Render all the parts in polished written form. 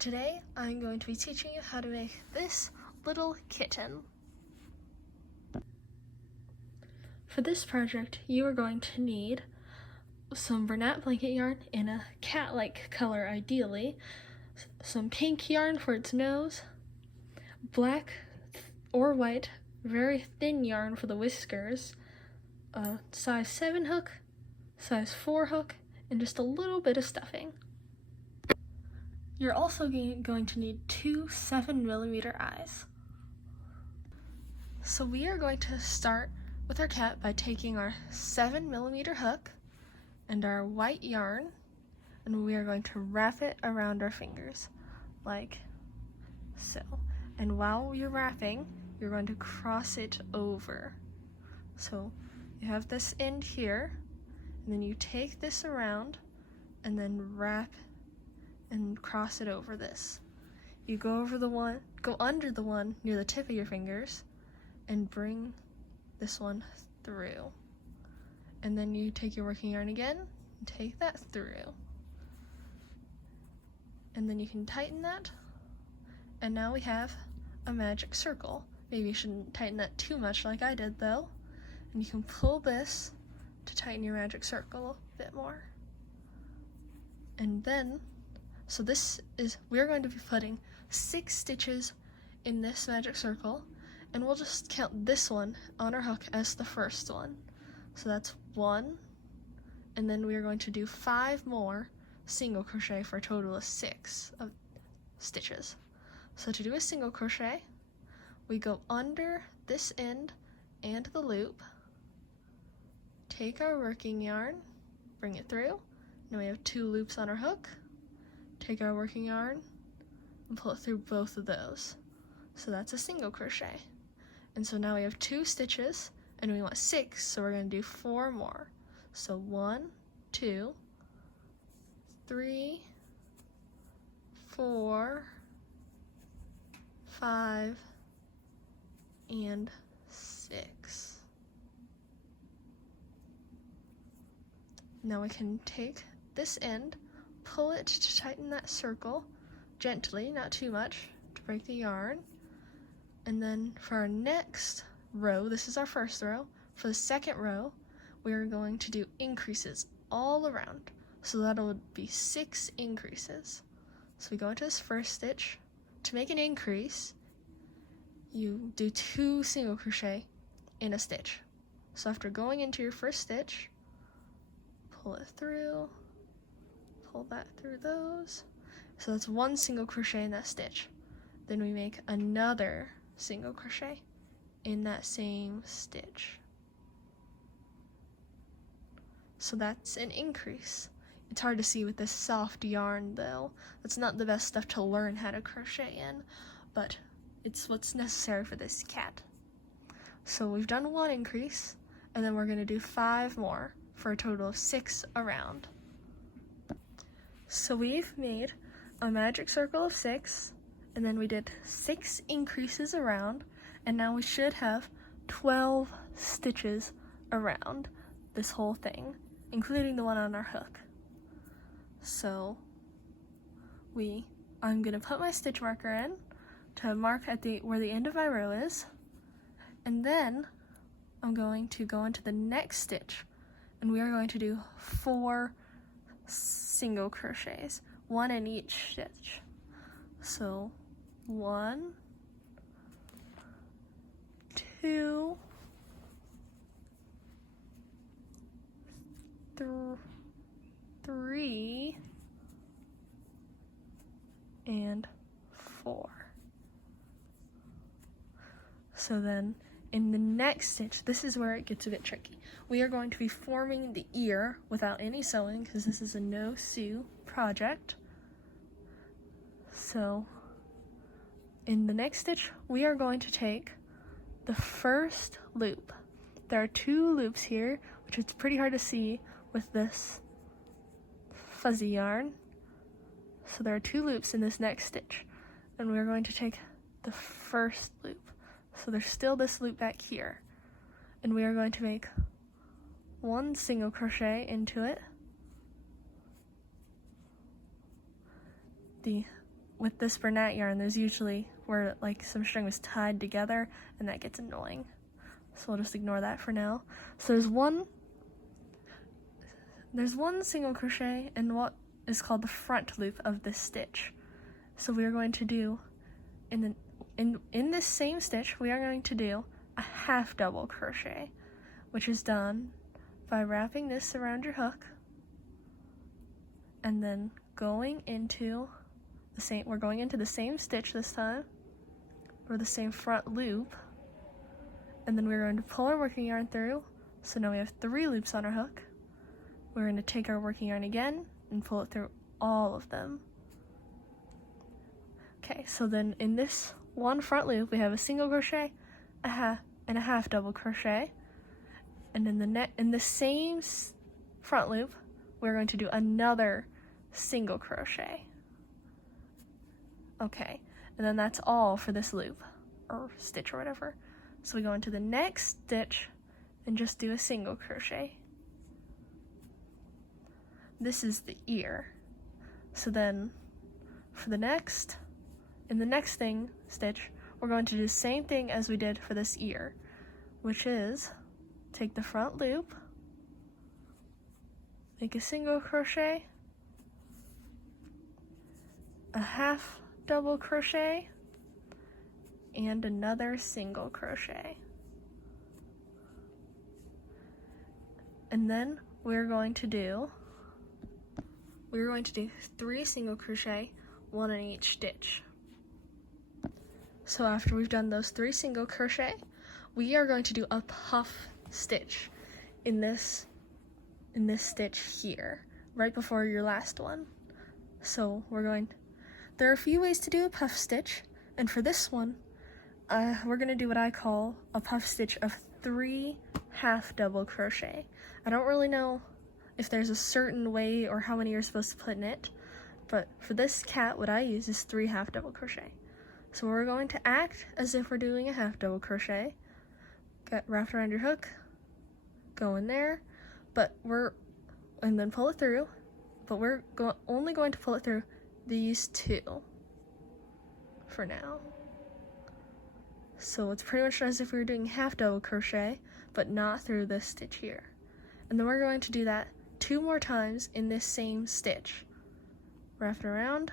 Today I'm going to be teaching you how to make this little kitten. For this project you are going to need some Bernat blanket yarn in a cat-like color ideally, some pink yarn for its nose, black or white very thin yarn for the whiskers, a size 7 hook, size 4 hook, and just a little bit of stuffing. You're also going to need 2 7mm eyes. So we are going to start with our cat by taking our 7mm hook and our white yarn, and we are going to wrap it around our fingers, like so. And while you're wrapping, you're going to cross it over. So you have this end here, and then you take this around and then wrap and cross it over this. You go under the one near the tip of your fingers and bring this one through. And then you take your working yarn again and take that through. And then you can tighten that. And now we have a magic circle. Maybe you shouldn't tighten that too much like I did though. And you can pull this to tighten your magic circle a bit more. And then, so we're going to be putting 6 stitches in this magic circle, and we'll just count this one on our hook as the first one. So that's 1, and then we are going to do 5 more single crochet for a total of 6 of stitches. So to do a single crochet, we go under this end and the loop, take our working yarn, bring it through. Now we have 2 loops on our hook, take our working yarn and pull it through both of those. So that's a single crochet. And so now we have 2 stitches and we want 6, so we're going to do 4 more. So 1, 2, 3, 4, 5, and 6. Now we can take this end, pull it to tighten that circle gently, not too much, to break the yarn. And then for our next row, this is our first row, for the second row, we are going to do increases all around. So that'll be 6 increases. So we go into this first stitch. To make an increase, you do 2 single crochet in a stitch. So after going into your first stitch, pull it through, pull that through those. So that's 1 single crochet in that stitch. Then we make another single crochet in that same stitch. So that's an increase. It's hard to see with this soft yarn though. That's not the best stuff to learn how to crochet in, but it's what's necessary for this cat. So we've done 1 increase, and then we're going to do 5 more for a total of 6 around. So we've made a magic circle of 6, and then we did 6 increases around, and now we should have 12 stitches around this whole thing, including the one on our hook. So I'm going to put my stitch marker in to mark at where the end of my row is, and then I'm going to go into the next stitch, and we are going to do 4 single crochets, 1 in each stitch. So 1, 2, 3, and 4. So then in the next stitch, this is where it gets a bit tricky. We are going to be forming the ear without any sewing because this is a no-sew project. So in the next stitch, we are going to take the first loop. There are 2 loops here, which is pretty hard to see with this fuzzy yarn. So there are 2 loops in this next stitch, and we're going to take the first loop. So there's still this loop back here, and we are going to make 1 single crochet into it, the with this bernat yarn, there's usually where like some string was tied together, and that gets annoying. So we'll just ignore that for now. So there's one single crochet in what is called the front loop of this stitch. So we are going to do in this same stitch, we are going to do a half double crochet, which is done by wrapping this around your hook and then going into the same stitch this time, or the same front loop, and then we're going to pull our working yarn through. So now we have 3 loops on our hook. We're going to take our working yarn again and pull it through all of them. Okay, so then in this one front loop we have a single crochet, a half double crochet, and in the same front loop we're going to do another single crochet. Okay, and then that's all for this loop or stitch or whatever. So we go into the next stitch and just do a single crochet. This is the ear. So then for in the next stitch, we're going to do the same thing as we did for this ear, which is take the front loop, make a single crochet, a half double crochet, and another single crochet. And then we're going to do 3 single crochet, 1 in each stitch. So after we've done those 3 single crochet, we are going to do a puff stitch in this stitch here, right before your last one. So there are a few ways to do a puff stitch, and for this one, we're going to do what I call a puff stitch of 3 half double crochet. I don't really know if there's a certain way or how many you're supposed to put in it, but for this cat, what I use is 3 half double crochet. So we're going to act as if we're doing a half double crochet, get wrapped around your hook, go in there, and then pull it through, but we're only going to pull it through these 2 for now. So it's pretty much as if we were doing half double crochet, but not through this stitch here. And then we're going to do that 2 more times in this same stitch. Wrap it around,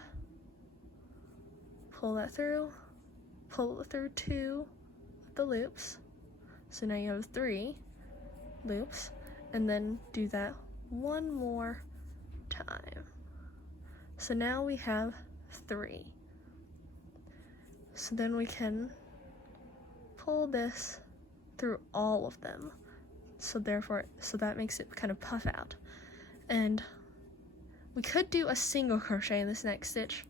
pull it through 2 of the loops. So now you have 3 loops, and then do that 1 more time. So now we have 3. So then we can pull this through all of them. So that makes it kind of puff out. And we could do a single crochet in this next stitch,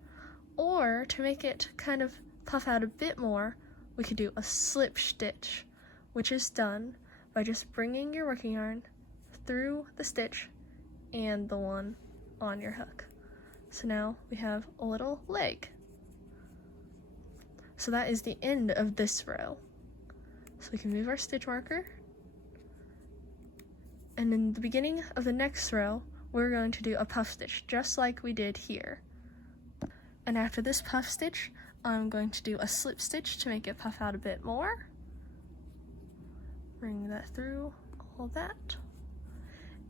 or to make it kind of puff out a bit more, we could do a slip stitch, which is done by just bringing your working yarn through the stitch and the one on your hook. So now we have a little leg. So that is the end of this row. So we can move our stitch marker, and in the beginning of the next row, we're going to do a puff stitch, just like we did here. And after this puff stitch, I'm going to do a slip stitch to make it puff out a bit more. Bring that through all that.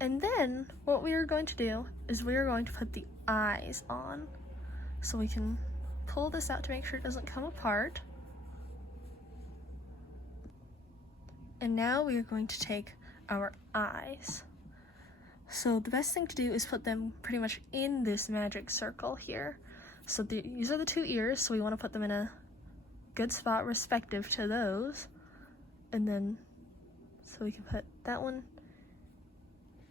And then what we are going to do is we are going to put the eyes on. So we can pull this out to make sure it doesn't come apart. And now we are going to take our eyes. So the best thing to do is put them pretty much in this magic circle here. So these are the 2 ears, so we want to put them in a good spot respective to those. And then, so we can put that one,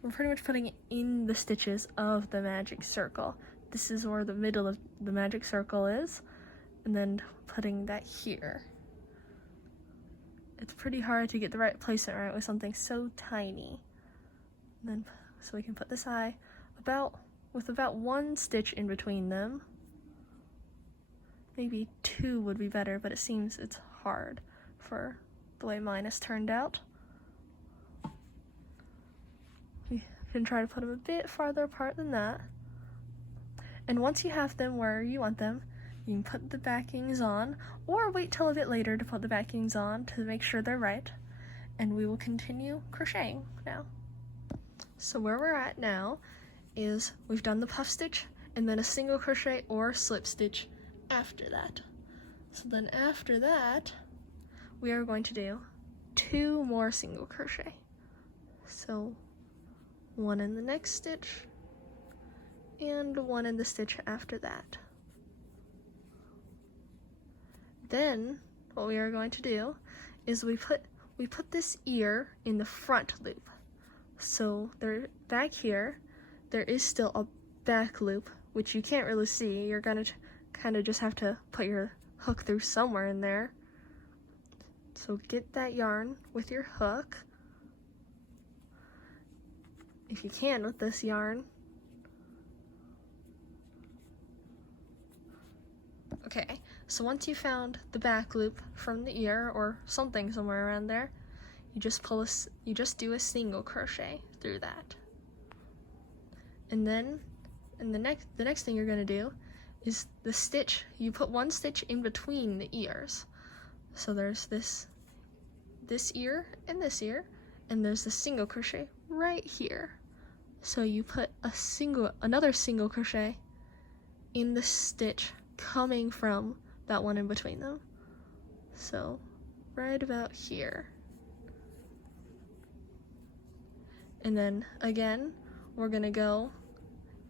we're pretty much putting it in the stitches of the magic circle. This is where the middle of the magic circle is, and then putting that here. It's pretty hard to get the right placement right with something so tiny. And then, so we can put this eye with about 1 stitch in between them. Maybe 2 would be better, but it seems it's hard for the way mine has turned out. We can try to put them a bit farther apart than that. And once you have them where you want them, You can put the backings on, or wait till a bit later to put the backings on to make sure they're right. And we will continue crocheting now. So where we're at now is we've done the puff stitch and then a single crochet or slip stitch after that. So then after that, we are going to do 2 more single crochet. So 1 in the next stitch and 1 in the stitch after that. Then what we are going to do is we put this ear in the front loop. So there, back here, there is still a back loop, which you can't really see. You're gonna kind of just have to put your hook through somewhere in there. So get that yarn with your hook, if you can with this yarn. Okay, so once you found the back loop from the ear or something somewhere around there, you just do a single crochet through that. And then the next thing you're going to do is the stitch. You put 1 stitch in between the ears. So there's this ear, and there's the single crochet right here. So you put another single crochet in the stitch coming from that one in between them. So right about here. And then again, we're gonna go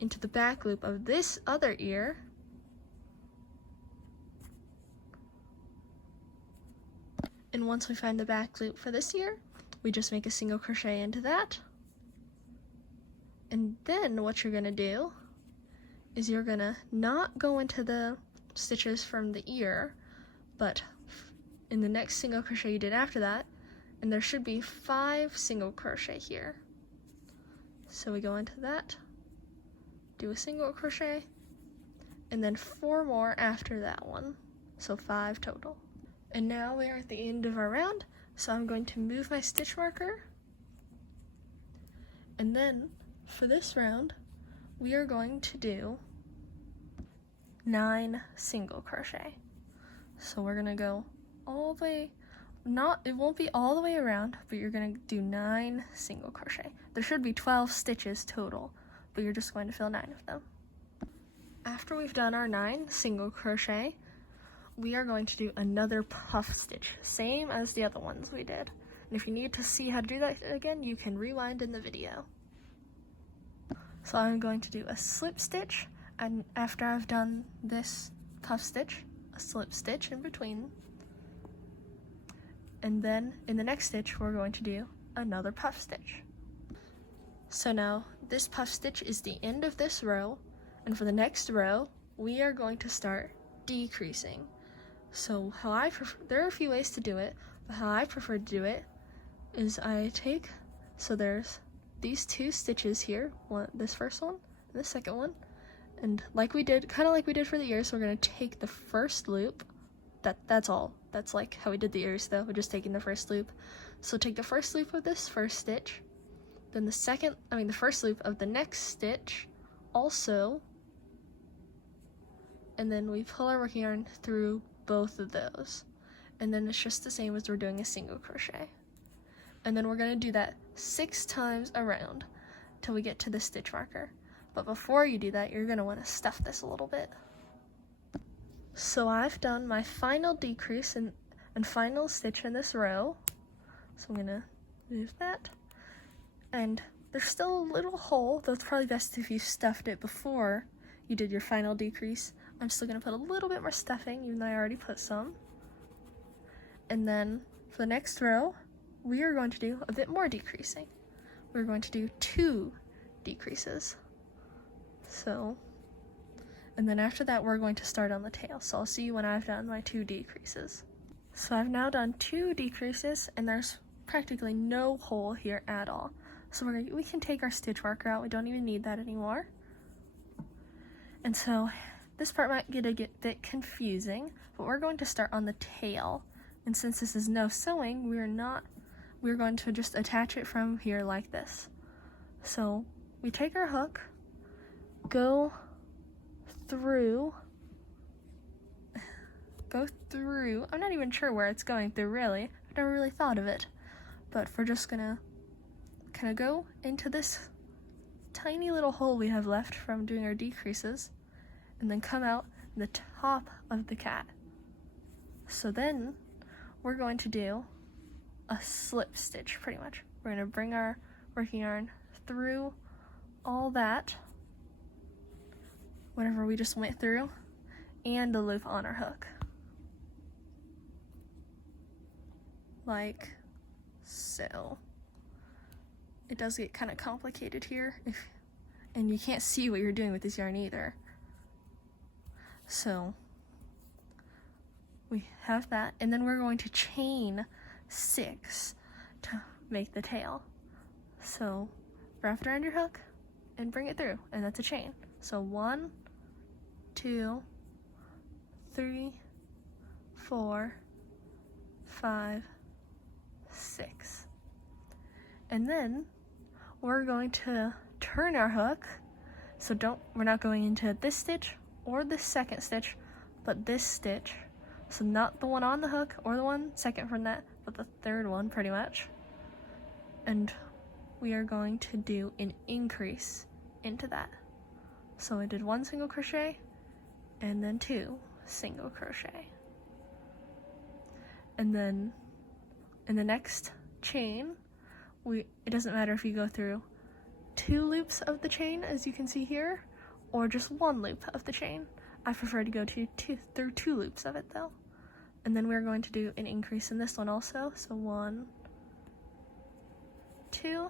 into the back loop of this other ear. And once we find the back loop for this ear, we just make a single crochet into that. And then what you're gonna do is you're gonna not go into the stitches from the ear, but in the next single crochet you did after that, and there should be 5 single crochet here. So we go into that, do a single crochet, and then 4 more after that one, so 5 total. And now we are at the end of our round, so I'm going to move my stitch marker, and then for this round we are going to do 9 single crochet. So we're gonna go all the way, it won't be all the way around, but you're gonna do 9 single crochet. There should be 12 stitches total, but you're just going to fill 9 of them. After we've done our 9 single crochet, we are going to do another puff stitch, same as the other ones we did. And if you need to see how to do that again, you can rewind in the video. So I'm going to do a slip stitch, and after I've done this puff stitch, a slip stitch in between. And then in the next stitch, we're going to do another puff stitch. So now this puff stitch is the end of this row, and for the next row, we are going to start decreasing. So there are a few ways to do it, but how I prefer to do it is so there's these 2 stitches here, this first one and the second one, and kind of like we did for the ears, so we're going to take the first loop. That's all. That's like how we did the ears though, we're just taking the first loop. So take the first loop of this first stitch, then the first loop of the next stitch also, and then we pull our working yarn through both of those. And then it's just the same as we're doing a single crochet. And then we're going to do that 6 times around till we get to the stitch marker. But before you do that, you're going to want to stuff this a little bit. So I've done my final decrease and final stitch in this row. So I'm going to move that. And there's still a little hole, though it's probably best if you stuffed it before you did your final decrease. I'm still going to put a little bit more stuffing, even though I already put some. And then for the next row, we are going to do a bit more decreasing. We're going to do 2 decreases. And then after that, we're going to start on the tail. So I'll see you when I've done my 2 decreases. So I've now done 2 decreases, and there's practically no hole here at all. So we can take our stitch marker out. We don't even need that anymore. And so this part might get a bit confusing, but we're going to start on the tail. And since this is no sewing, we're going to just attach it from here like this. So we take our hook, go through go through. I'm not even sure where it's going through, really. I've never really thought of it. But we're just gonna kind of go into this tiny little hole we have left from doing our decreases, and then come out the top of the cat. So then we're going to do a slip stitch, pretty much. We're going to bring our working yarn through all that, whatever we just went through, and the loop on our hook. Like so. It does get kind of complicated here, and you can't see what you're doing with this yarn either. So we have that, and then we're going to chain 6 to make the tail. So wrap it around your hook and bring it through, and that's a chain. So 1, 2, 3, 4, 5, 6. And then we're going to turn our hook. So we're not going into this stitch or this second stitch, but this stitch. So not the one on the hook or the one second from that, but the third one pretty much. And we are going to do an increase into that. So I did 1 single crochet and then 2 single crochet. And then in the next chain, it doesn't matter if you go through 2 loops of the chain, as you can see here, or just 1 loop of the chain. I prefer to go through 2 loops of it though. And then we're going to do an increase in this one also. So 1, 2,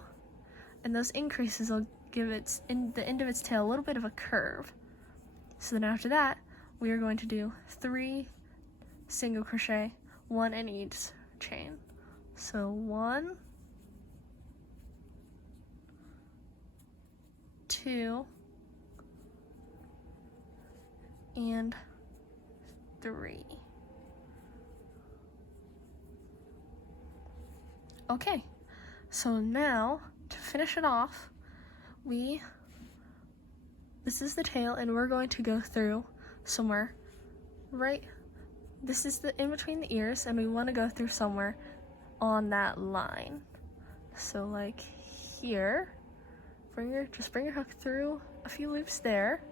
and those increases will give the end of its tail a little bit of a curve. So then after that, we are going to do 3 single crochet, 1 in each chain. So 1, 2, and 3. Okay, so now to finish it off, this is the tail, and we're going to go through somewhere this is the in between the ears, and we want to go through somewhere on that line. So like here, just bring your hook through a few loops there.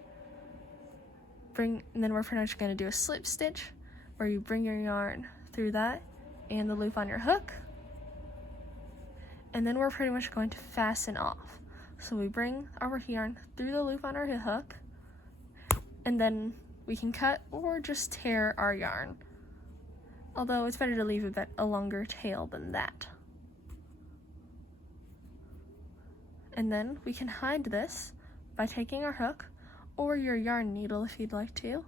And then we're pretty much going to do a slip stitch where you bring your yarn through that and the loop on your hook. And then we're pretty much going to fasten off. So we bring our working yarn through the loop on our hook, and then we can cut or just tear our yarn. Although it's better to leave a longer tail than that. And then we can hide this by taking our hook or your yarn needle if you'd like to,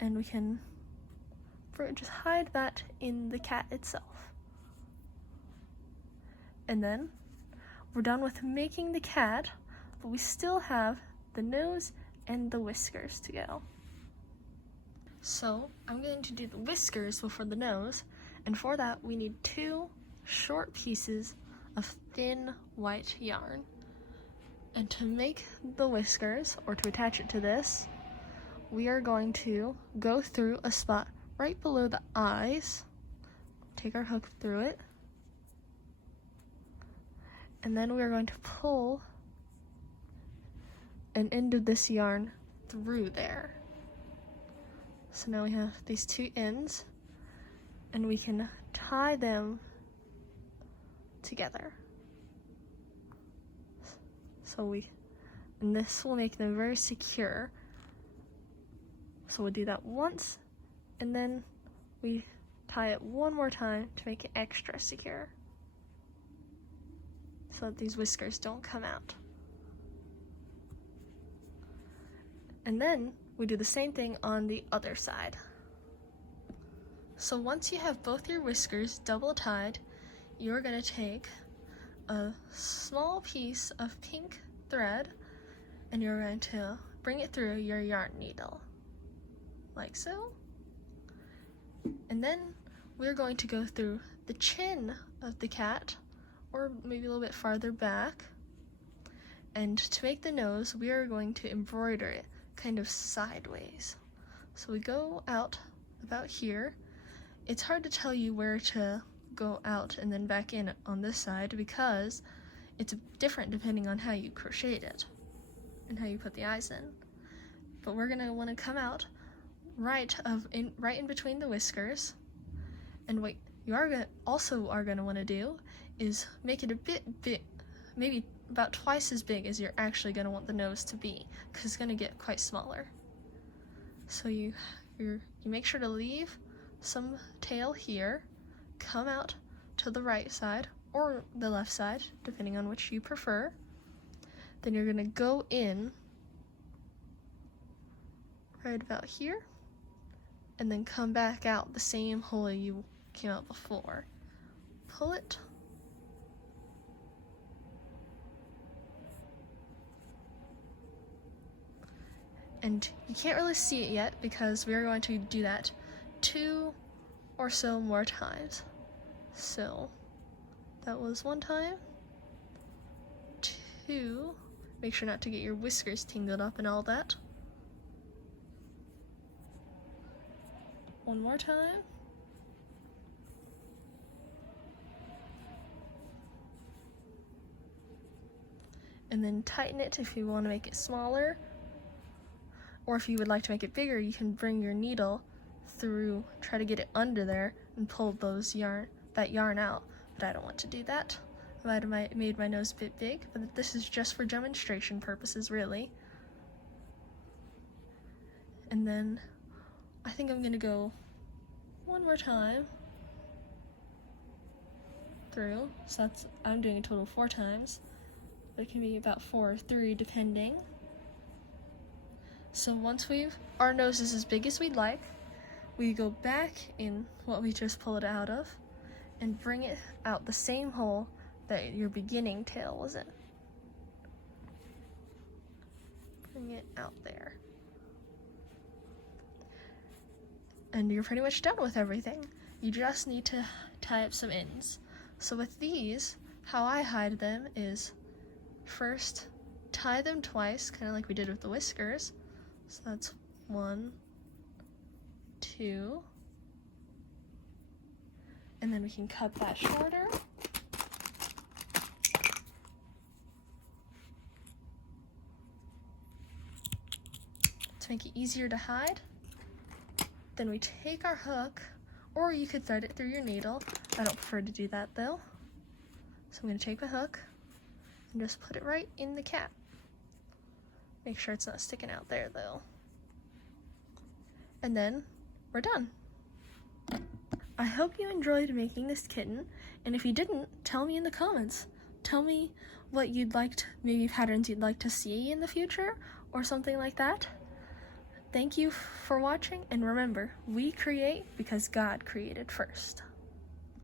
and we can just hide that in the cat itself. And then we're done with making the cat, but we still have the nose and the whiskers to go. So I'm going to do the whiskers before the nose, and for that we need 2 short pieces of thin white yarn. And to make the whiskers, or to attach it to this, we are going to go through a spot right below the eyes, take our hook through it, and then we are going to pull an end of this yarn through there. So now we have these 2 ends, and we can tie them together. And this will make them very secure. So we'll do that once, and then we tie it one more time to make it extra secure, so that these whiskers don't come out. And then we do the same thing on the other side. So once you have both your whiskers double tied, you're going to take a small piece of pink thread, and you're going to bring it through your yarn needle, like so. And then we're going to go through the chin of the cat, or maybe a little bit farther back. And to make the nose, we are going to embroider it kind of sideways. So we go out about here. It's hard to tell you where to go out and then back in on this side because it's different depending on how you crocheted it and how you put the eyes in. But we're gonna want to come out right in between the whiskers, and what you are gonna want to do is make it a bit big, maybe about twice as big as you're actually gonna want the nose to be, because it's gonna get quite smaller. So you make sure to leave some tail here, come out to the right side or the left side, depending on which you prefer. Then you're gonna go in right about here, and then come back out the same hole you came out before. Pull it, and you can't really see it yet because we're going to do that 2 or so more times. So that was 1 time, 2, make sure not to get your whiskers tangled up and all that. 1 more time. And then tighten it if you want to make it smaller. Or if you would like to make it bigger, you can bring your needle through, try to get it under there and pull that yarn out. But I don't want to do that. I might have made my nose a bit big, but this is just for demonstration purposes, really. And then I think I'm gonna go 1 more time through. So I'm doing a total of 4 times. But it can be about 4 or 3 depending. So once our nose is as big as we'd like, we go back in what we just pulled it out of and bring it out the same hole that your beginning tail was in. Bring it out there. And you're pretty much done with everything. You just need to tie up some ends. So with these, how I hide them is first tie them twice, kind of like we did with the whiskers. So that's 1, 2, and then we can cut that shorter. To make it easier to hide. Then we take our hook, or you could thread it through your needle. I don't prefer to do that though. So I'm going to take my hook and just put it right in the cap. Make sure it's not sticking out there though. And then we're done. I hope you enjoyed making this kitten, and if you didn't, tell me in the comments. Tell me what you'd like to, maybe patterns you'd like to see in the future or something like that. Thank you for watching, and remember, we create because God created first.